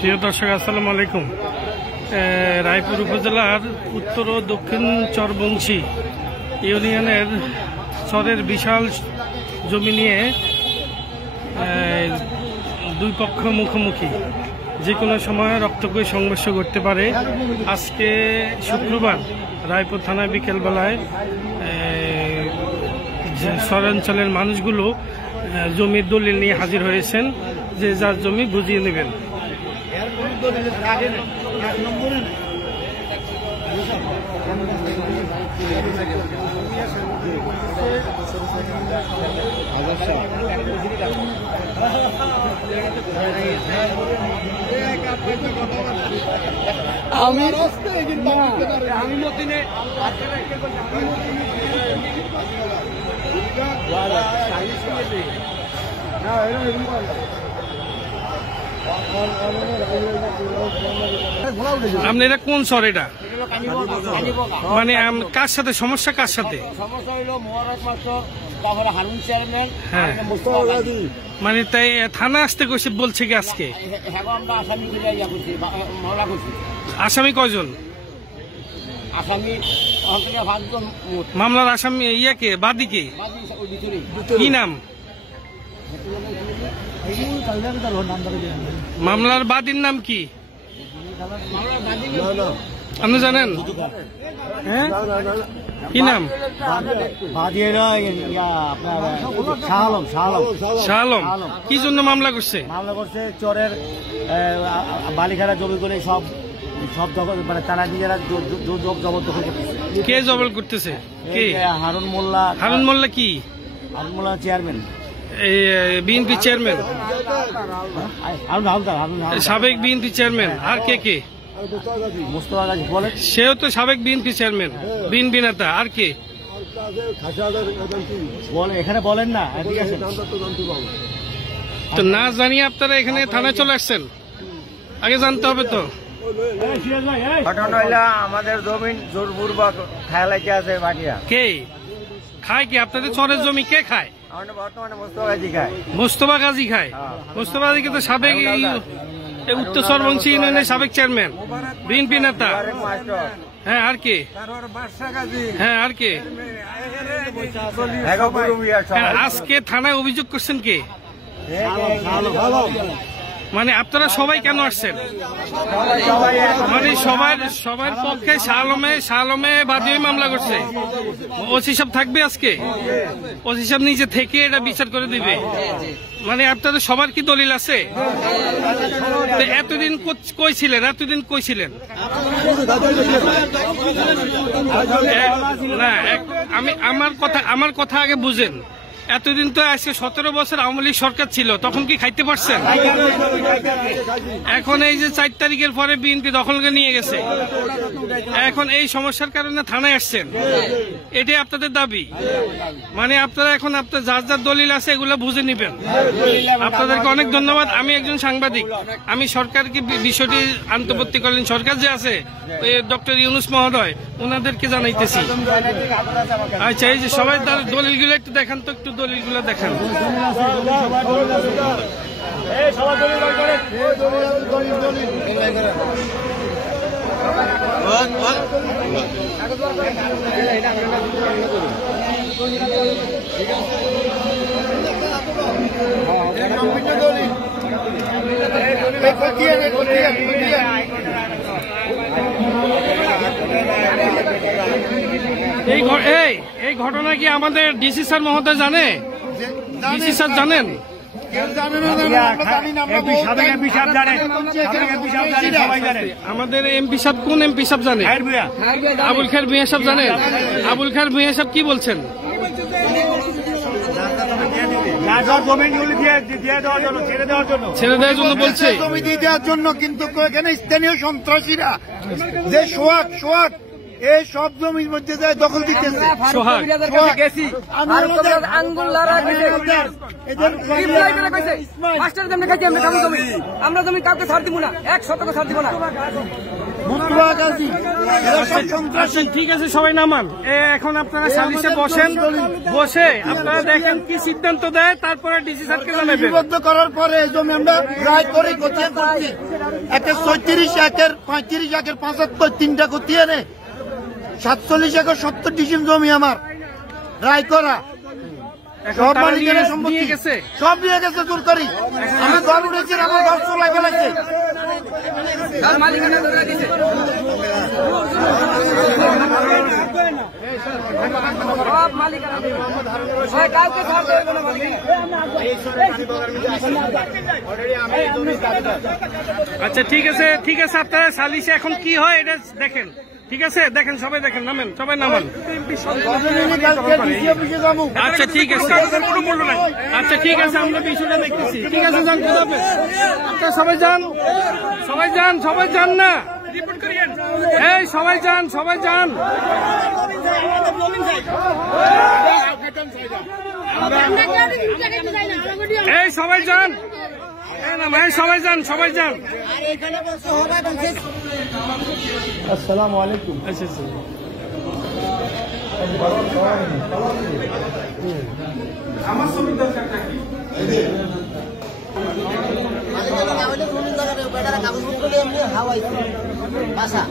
প্রিয় দর্শক, আসসালামু আলাইকুম। রায়পুর উপজেলার উত্তর ও দক্ষিণ চরবংশী ইউনিয়নের চরের বিশাল জমি নিয়ে দুই পক্ষ মুখোমুখি, যে কোনো সময় রক্তক্ষয়ী সংঘর্ষ ঘটতে পারে। আজকে শুক্রবার রায়পুর থানায় বিকেলবেলায় শহরাঞ্চলের মানুষগুলো জমির দলিল নিয়ে হাজির হয়েছেন, যে যার জমি বুঝিয়ে নেবেন। আপনি এটা কোন সর? এটা মানে কার সাথে সমস্যা? কার সাথে হ্যাঁ, মানে তাই থানা আসতে কইছে বলছে কি আজকে? আসামি কয়জন? মামলার আসামি ইয়াকে বাদী কে? কি নাম মামলার বাদীর নাম কি আপনি জানেন? হ্যাঁ, কি নাম? শাহ আলম। কি জন্য মামলা করছে? মামলা করছে চরের বালিখারা জমিগুলো সব মানে তারা নিজেরা জবরদখল করতেছে। কে জবল করতেছে? কে? হারুন মোল্লা। হারুন মোল্লা কি? হারুন মোল্লা চেয়ারম্যান, বিএনপি চেয়ারম্যান, সাবেক বিএনপি চেয়ারম্যান। আর কে কে? মোস্তফা গাজী বলেন, সেও তো সাবেক বিএনপি চেয়ারম্যান, বিএনপি নেতা। আর কে এখানে বলেন না? তো না জানিয়ে আপনারা এখানে থানায় চলে আসছেন? আগে জানতে হবে তো। ঘটনা হইলো আমাদের জমিন জোরপূর্বক খায় লাগে আছে বাকিরা। কে খায়? কি আপনাদের চরের জমি কে খায়? বর্তমানে মোস্তফা গাজী খায়। মোস্তফা গাজী খায়? মোস্তফা গাজী তো সাবেক উত্তর চরবংশী ইউনিয়নের সাবেক চেয়ারম্যান, বিএনপি নেতা। হ্যাঁ, আর কে? হ্যাঁ, আর কে? আজকে থানায় অভিযোগ করছেন কে? মানে আপনারা সবাই কেন আসছেন? মানে সবার পক্ষে শাহ আলমে বাদী মামলা করছে। ওসি সাহেব থাকবে আজকে? ওসি সাহেব নিজে থেকে এটা বিচার করে দিবে। মানে আপনাদের সবার কি দলিল আছে? এতদিন কই ছিলেন? না, আমার কথা আগে বুঝেন। এতদিন তো আজকে 17 বছর আওয়ামী লীগ সরকার ছিল, তখন কি খাইতে পারছেন? এখন এই যে 4 তারিখের পরে বিএনপি দখলকে নিয়ে গেছে, এখন এই সমস্যার কারণে থানায় আসছেন। এটাই আপনাদের দাবি? মানে আপনারা এখন আপনার যার যার দলিল আছে এগুলো বুঝে নিবেন। আপনাদেরকে অনেক ধন্যবাদ। আমি একজন সাংবাদিক, আমি সরকারকে বিষয়টি আন্তর্বর্তীকালীন সরকার যে আছে ডক্টর ইউনূস মহোদয়, ওনাদেরকে জানাইতেছি। আচ্ছা, এই যে সবাই তার দলিলগুলো একটু দেখান তো, একটু দলিলগুলো দেখান। এই ঘটনা কি আমাদের ডিসি স্যার মহোদয় জানে? ডিসি স্যার জানেন? আমাদের এমপি সাহেব কোন এমপি সাহেব জানে? আবুল খায়ের ভূঁইয়া সাহেব জানেন? আবুল খায়ের ভূঁইয়া সাহেব কি বলছেন? ছেড়ে দেওয়ার জন্য বলছে, জমি দিয়ে দেওয়ার জন্য। কিন্তু এখানে স্থানীয় সন্ত্রাসীরা যে সোহাগ এই সব জমির মধ্যে যায় দখল দিতেছে। আমরা জমি কাউকে ছাড় দিব না, 1 শতক ছাড় দিব না। মুস্তফা গাজী, এরা সব সন্ত্রাসী। ঠিক আছে, সবাই নামান। এখন আপনারা সালিশে বসেন, বসে আপনারা দেখেন কি সিদ্ধান্ত দেয়, তারপরে ডিসি স্যারকে জানাবেন। লিপিবদ্ধ করার পরে এই জমি আমরা রায় করে গতিয়ে করছি। একের 36, একের 35, একের 75, তিনটা গতিয়ে নে 47 একর 70 ডিসিম জমি আমার রায় করা। সব তারা মালিকের নিয়ে সম্পত্তি গেছে। সব নিয়ে গেছে জোর করি। আমি ঘর উঠেছি, আমার ঘর চলে ফেলাইছে। আচ্ছা ঠিক আছে, ঠিক আছে, আপনারা সালিশে এখন কি হয় এটা দেখেন। ঠিক আছে, দেখেন, সবাই দেখেন, নামেন, সবাই নামান। আচ্ছা ঠিক আছে, আচ্ছা ঠিক আছে, আমরা বিষয়টা দেখতেছি। ঠিক আছে, যান, আপনারা সবাই যান, সবাই যান, সবাই যান না, এই সবাই যান, সবাই যান। এই সবাই যান, সবাই যান, সবাই যান। আসসালামু আলাইকুম। আচ্ছা আচ্ছা, আমার ছবি দরকারটা কি? বাসা